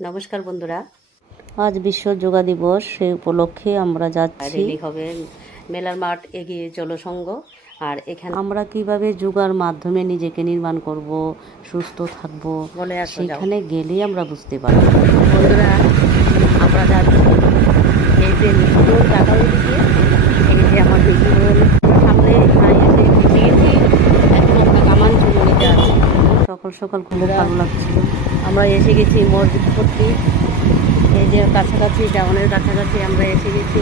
নমস্কার বন্ধুরা, আজ বিশ্ব যোগা দিবস, সেই উপলক্ষে আমরা যাচ্ছি। রেলি হবে মেলার মাঠ এগিয়ে চলো সঙ্গ। আর এখানে আমরা কিভাবে যোগার মাধ্যমে নিজেকে নির্মাণ করব, সুস্থ থাকব, বলে আসো, যাও। সেখানে গেলেই আমরা বুঝতে পারব। বন্ধুরা, আমরা যাচ্ছি এই যে নতুন টাকা দিকে, এই যে আমার দিদির সামনে এসে গিয়েছি। এখন আমরা কামান চুমনিতে আছি। সকাল সকাল খুব ভালো লাগছিল। আমরা এসে গেছি মসজিদ প্রতি, এই যে কাছাকাছি টাউনের কাছাকাছি আমরা এসে গেছি।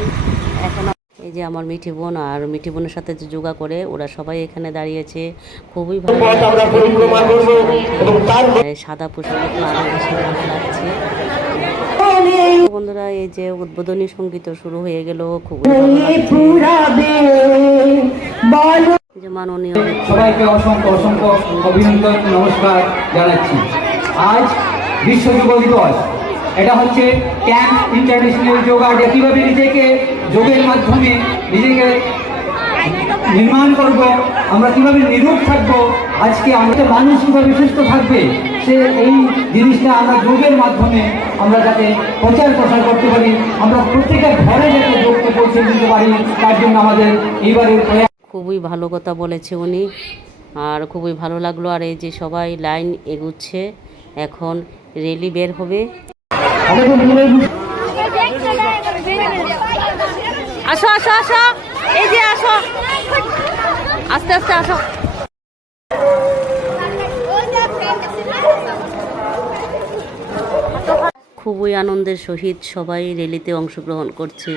এখন এই যে আমার মিঠি বোন আর মিঠি বোনের সাথে যে যোগা করে, ওরা সবাই এখানে দাঁড়িয়েছে। খুবই ভালো লাগছে। সাদা পোশাকে তো আরো বেশি ভালো লাগছে। বন্ধুরা, এই যে উদ্বোধনী সঙ্গীত শুরু হয়ে গেল, খুবই যে মাননীয় সবাইকে অসংখ্য অসংখ্য অভিনন্দন, নমস্কার জানাচ্ছি। আজ বিশ্ব যোগ দিবস। এটা হচ্ছে ক্যাম্প ইন্টারন্যাশনাল যোগা, যে কীভাবে নিজেকে যোগের মাধ্যমে নিজেকে নির্মাণ করব, আমরা কীভাবে নিরোগ থাকবো, আজকে আমাদের মানুষ কীভাবে সুস্থ থাকবে, সে এই জিনিসটা আমরা যোগের মাধ্যমে আমরা যাতে প্রচার প্রসার করতে পারি, আমরা প্রত্যেকটা ঘরে যাতে যোগকে পৌঁছে দিতে পারি, তার জন্য আমাদের এইবারের প্রয়াস। খুবই ভালো কথা বলেছে উনি, আর খুবই ভালো লাগলো। আর এই যে সবাই লাইন এগুচ্ছে, এখন রেলি বের হবে। আসো আসো আসো, এই যে আসো, আস্তে আস্তে আসো। খুবই আনন্দের সহিত সবাই রেলিতে অংশগ্রহণ করছে।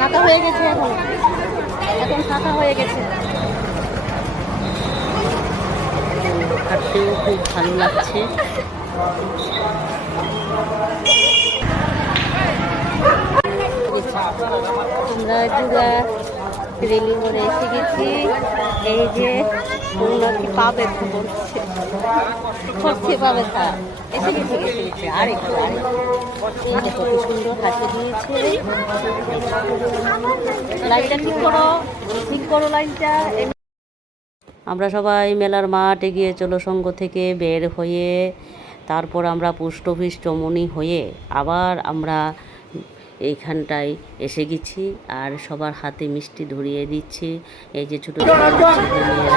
ফাঁকা হয়ে গেছে, এখন ফাঁকা হয়ে গেছে। হাঁটতেও খুব ভালো লাগছে। আমরা যোগা রেলি করে এসে গেছি। এই যে উন্নতি পা ব্যথা করছে পা ব্যথা। এসে গেছে আর একটু কত সুন্দর হাসি দিয়েছে। লাইনটা ঠিক করো লাইনটা। আমরা সবাই মেলার মাঠে গিয়ে চলো সঙ্গ থেকে বের হয়ে, তারপর আমরা পোস্ট অফিস চমনি হয়ে আবার আমরা এইখানটায় এসে গেছি। আর সবার হাতে মিষ্টি ধরিয়ে দিচ্ছি। এই যে ছোটো ছোটো মেয়েরা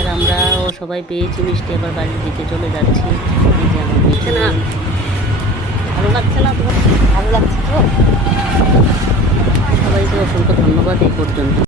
আর আমরাও সবাই পেয়েছি মিষ্টি। আবার বাড়ির দিকে চলে যাচ্ছি। এই যে আমার মিষ্টি না, ভালো লাগছে না? ভালো লাগছে তো। সবাইকে অসংখ্য ধন্যবাদ এই পর্যন্ত।